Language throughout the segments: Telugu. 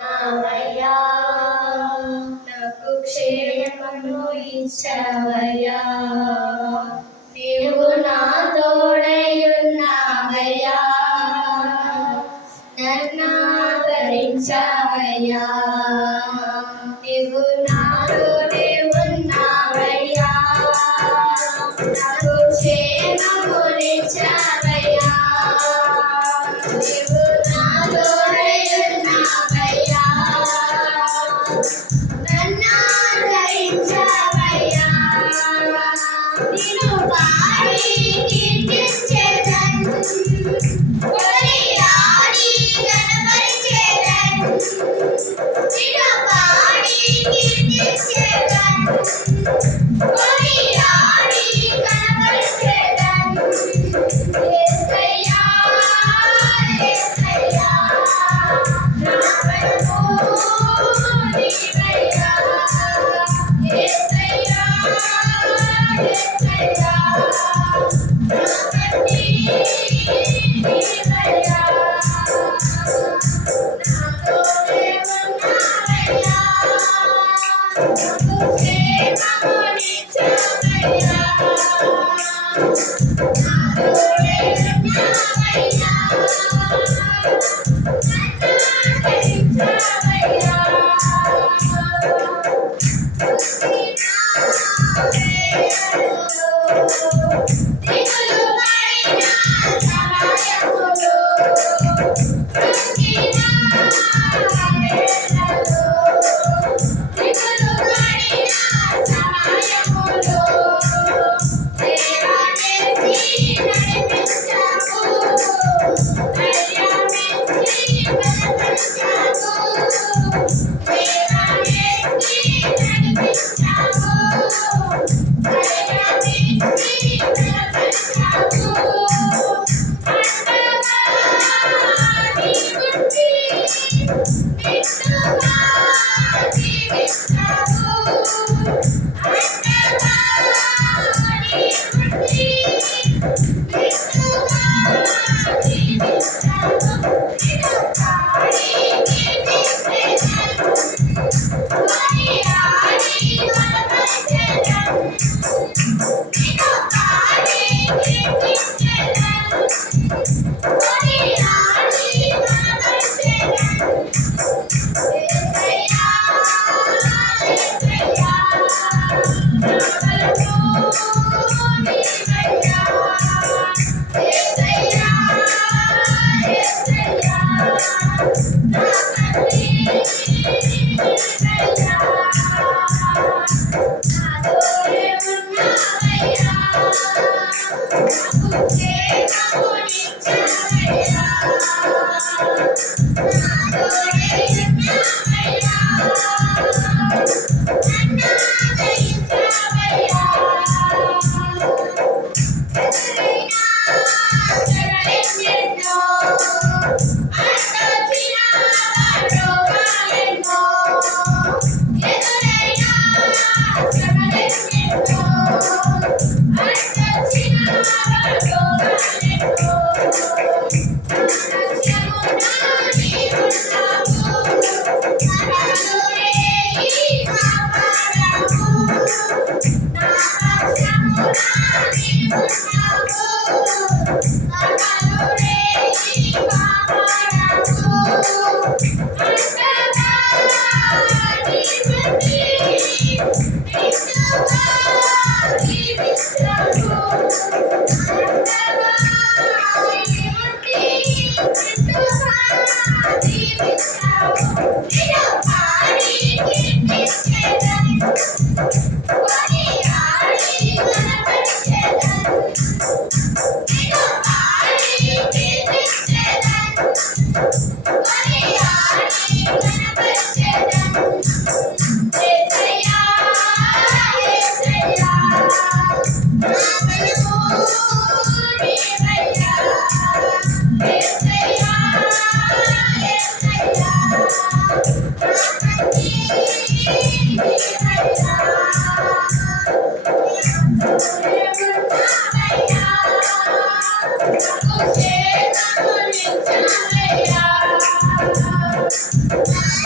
రామయ్యా నాకు క్షేమము ఇచ్చవయ్యా, నీవు నా తోడై ఉన్నావయ్యా, నన్ను ఆదరించవయ్యా, నీవు నాతోనే ఉన్నావయ్యా, నాకు క్షేమమునిచ్చవయ్యా, నీవు నా తోడై ఉన్నావయ్యా, నన్ను ఆదరించవయ్యా, నిన్ను పాడి కీర్తించెదను, కొనియాడి ఘనపరచెదను, నిన్ను పాడి కీర్తించెదను, కొనియాడి ఘనపరచెదను. యేసయ్యా యేసయ్యా నా బలము నీవయ్యా, యేసయ్యా యేసయ్యా నా తండ్రి నీవయ్యా, నాతోనే ఉన్నావయ్యా, నాకు క్షేమమునిచ్చవయ్యా, నాతోనే ఉన్నావయ్యా, నన్ను ఆదరించవయ్యా, దిగులు పడిన సమయములో, కృంగిన వేళలో, దిగులు పడిన సమయములో, దేవాలెత్తి నడిపించావు, ధైర్యమిచ్చి బలపరిచావు, దేవాలెత్తి నడిపించావు, ధైర్యమిచ్చి బలపరిచావు, అండగా నీవుండి నిత్తుగా జీవిస్తావు, అండగా నీవుండి నిత్తుగా జీవిస్తావు, నిన్ను పాడి కీర్తించెదను, కొనియాడి ఘనపరచెదను, నిన్ను పాడి కీర్తించెదను, కొనియాడి ఘనపరచెదను. యేసయ్యా యేసయ్యా నా బలము నీవయ్యా, యేసయ్యా యేసయ్యా నా తండ్రి నీవయ్యా, నాతోనే ఉన్నావయ్యా, నాకు క్షేమమునిచ్చవయ్యా, నాతోనే ఉన్నావయ్యా.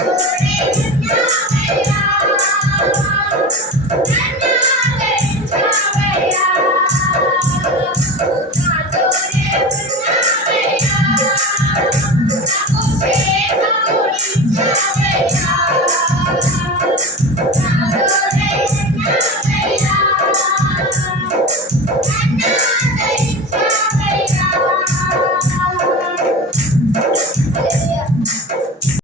తోడే